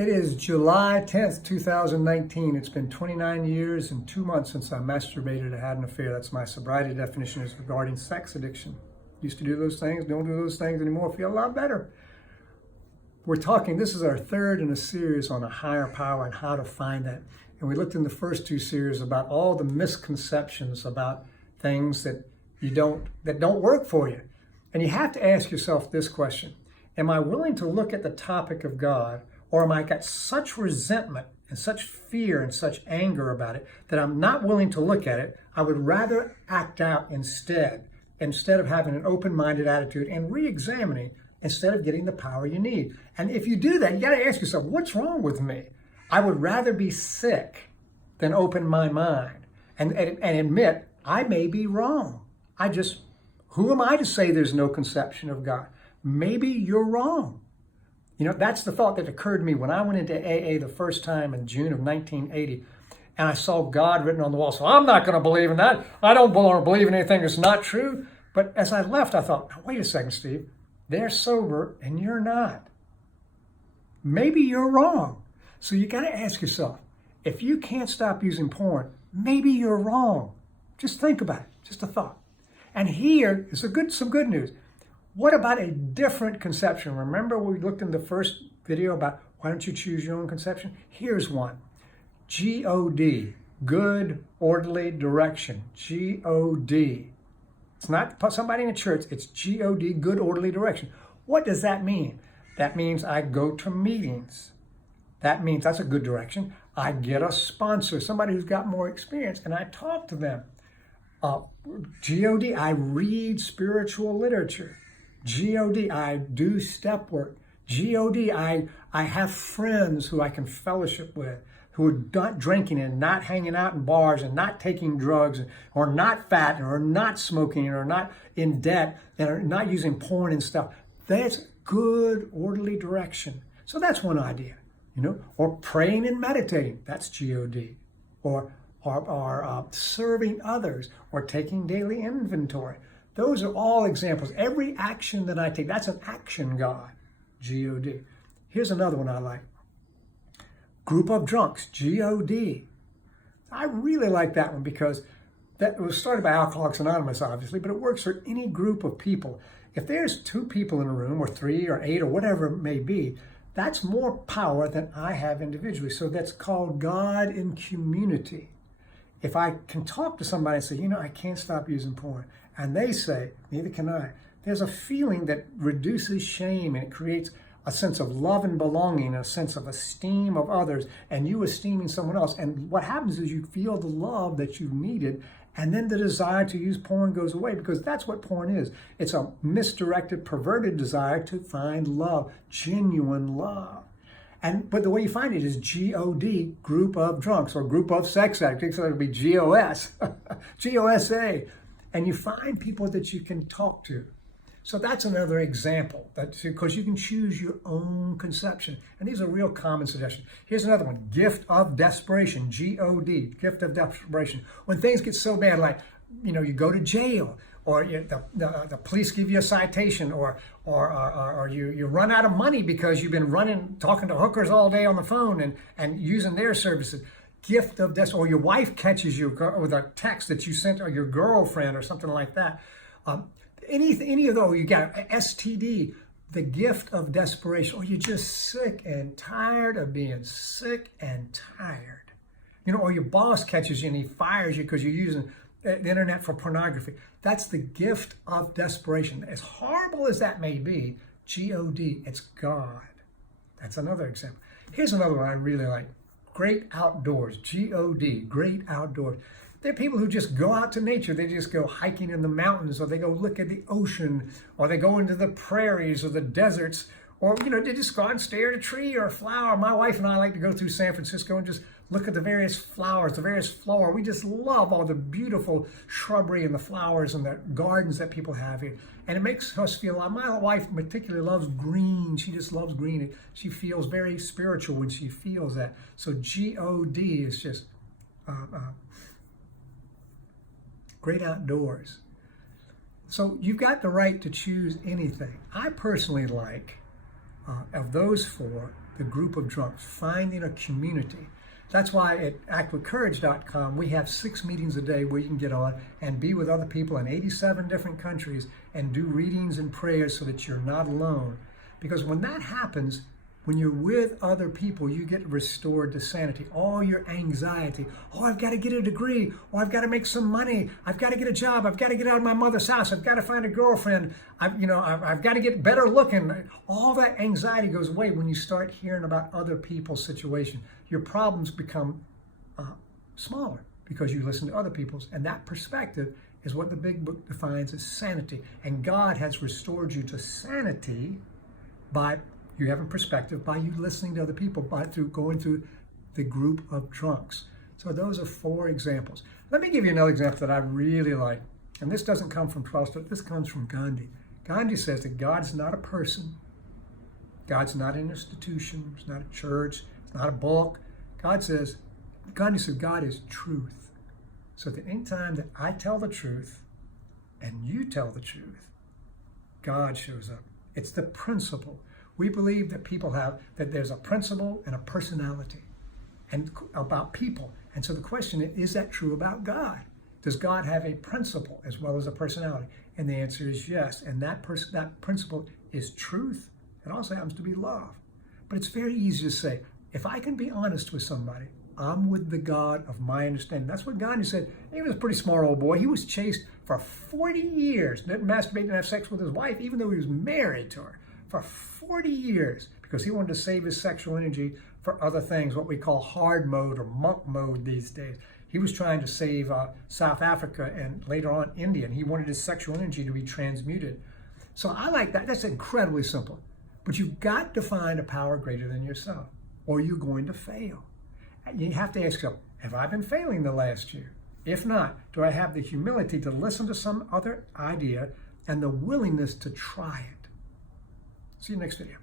It is July 10th, 2019. It's been 29 years and 2 months since I masturbated or had an affair. That's my sobriety definition is regarding sex addiction. Used to do those things, don't do those things anymore, feel a lot better. We're talking, this is our third in a series on a higher power and how to find that. And we looked in the first two series about all the misconceptions about things that don't work for you. And you have to ask yourself this question: am I willing to look at the topic of God, or am I got such resentment and such fear and such anger about it that I'm not willing to look at it? I would rather act out instead of having an open-minded attitude and re-examining instead of getting the power you need. And if you do that, you got to ask yourself, what's wrong with me? I would rather be sick than open my mind and admit I may be wrong. Who am I to say there's no conception of God? Maybe you're wrong. You know, that's the thought that occurred to me when I went into AA the first time in June of 1980, and I saw God written on the wall. So I'm not going to believe in that. I don't want to believe in anything that's not true. But as I left, I thought, now, wait a second, Steve. They're sober and you're not. Maybe you're wrong. So you got to ask yourself, if you can't stop using porn, maybe you're wrong. Just think about it. Just a thought. And here is some good news. What about a different conception? Remember we looked in the first video about why don't you choose your own conception? Here's one. G-O-D, good, orderly direction. G-O-D. It's not somebody in a church. It's G-O-D, good, orderly direction. What does that mean? That means I go to meetings. That means that's a good direction. I get a sponsor, somebody who's got more experience, and I talk to them. G-O-D, I read spiritual literature. G-O-D, I do step work. G-O-D, I have friends who I can fellowship with, who are not drinking and not hanging out in bars and not taking drugs or not fat or not smoking or not in debt and are not using porn and stuff. That's good, orderly direction. So that's one idea, you know, or praying and meditating. That's G-O-D. Or serving others or taking daily inventory. Those are all examples. Every action that I take, that's an action God, G-O-D. Here's another one I like. Group of drunks, G-O-D. I really like that one because that was started by Alcoholics Anonymous, obviously, but it works for any group of people. If there's 2 people in a room or 3 or 8 or whatever it may be, that's more power than I have individually. So that's called God in community. If I can talk to somebody and say, you know, I can't stop using porn, and they say, neither can I, there's a feeling that reduces shame and it creates a sense of love and belonging, a sense of esteem of others, and you esteeming someone else. And what happens is you feel the love that you needed, and then the desire to use porn goes away, because that's what porn is. It's a misdirected, perverted desire to find love, genuine love. But the way you find it is G-O-D, group of drunks, or group of sex addicts, so it'll be G-O-S, G-O-S-A. And you find people that you can talk to. So that's another example, because you can choose your own conception. And these are real common suggestions. Here's another one, gift of desperation, G-O-D, gift of desperation. When things get so bad, like, you know, you go to jail, or the police give you a citation, or you run out of money because you've been talking to hookers all day on the phone and using their services. Gift of this, or your wife catches you with a text that you sent, or your girlfriend, or something like that. Any of those, you got STD, the gift of desperation, or you're just sick and tired of being sick and tired. You know, or your boss catches you and he fires you because you're using the internet for pornography. That's the gift of desperation. As horrible as that may be, G-O-D, it's God. That's another example. Here's another one I really like. Great outdoors, G-O-D, great outdoors. There are people who just go out to nature. They just go hiking in the mountains, or they go look at the ocean, or they go into the prairies or the deserts, or, you know, they just go out and stare at a tree or a flower. My wife and I like to go through San Francisco and just look at the various flowers, the various flora. We just love all the beautiful shrubbery and the flowers and the gardens that people have here. And it makes us feel, my wife particularly loves green. She just loves green. She feels very spiritual when she feels that. So G-O-D is just great outdoors. So you've got the right to choose anything. I personally like, of those four, the group of drunks, finding a community. That's why at actwithcourage.com, we have 6 meetings a day where you can get on and be with other people in 87 different countries and do readings and prayers so that you're not alone. Because when that happens, when you're with other people, you get restored to sanity. All your anxiety, oh, I've got to get a degree, or I've got to make some money, I've got to get a job, I've got to get out of my mother's house, I've got to find a girlfriend, I've got to get better looking. All that anxiety goes away when you start hearing about other people's situation. Your problems become smaller because you listen to other people's, and that perspective is what the big book defines as sanity. And God has restored you to sanity by you having perspective, by you listening to other people, by going through the group of drunks. So those are 4 examples. Let me give you another example that I really like. And this doesn't come from 12 steps, this comes from Gandhi. Gandhi says that God's not a person. God's not an institution. It's not a church. It's not a book. Gandhi says God is truth. So that any time that I tell the truth and you tell the truth, God shows up. It's the principle. We believe that that there's a principle and a personality and about people. And so the question is that true about God? Does God have a principle as well as a personality? And the answer is yes. And that principle is truth. It also happens to be love. But it's very easy to say, if I can be honest with somebody, I'm with the God of my understanding. That's what Gandhi said. He was a pretty smart old boy. He was chased for 40 years. Didn't masturbate, didn't have sex with his wife, even though he was married to her. For 40 years, because he wanted to save his sexual energy for other things, what we call hard mode or monk mode these days. He was trying to save South Africa and later on India, and he wanted his sexual energy to be transmuted. So I like that. That's incredibly simple. But you've got to find a power greater than yourself, or you're going to fail. You have to ask yourself, have I been failing the last year? If not, do I have the humility to listen to some other idea and the willingness to try it? See you next video.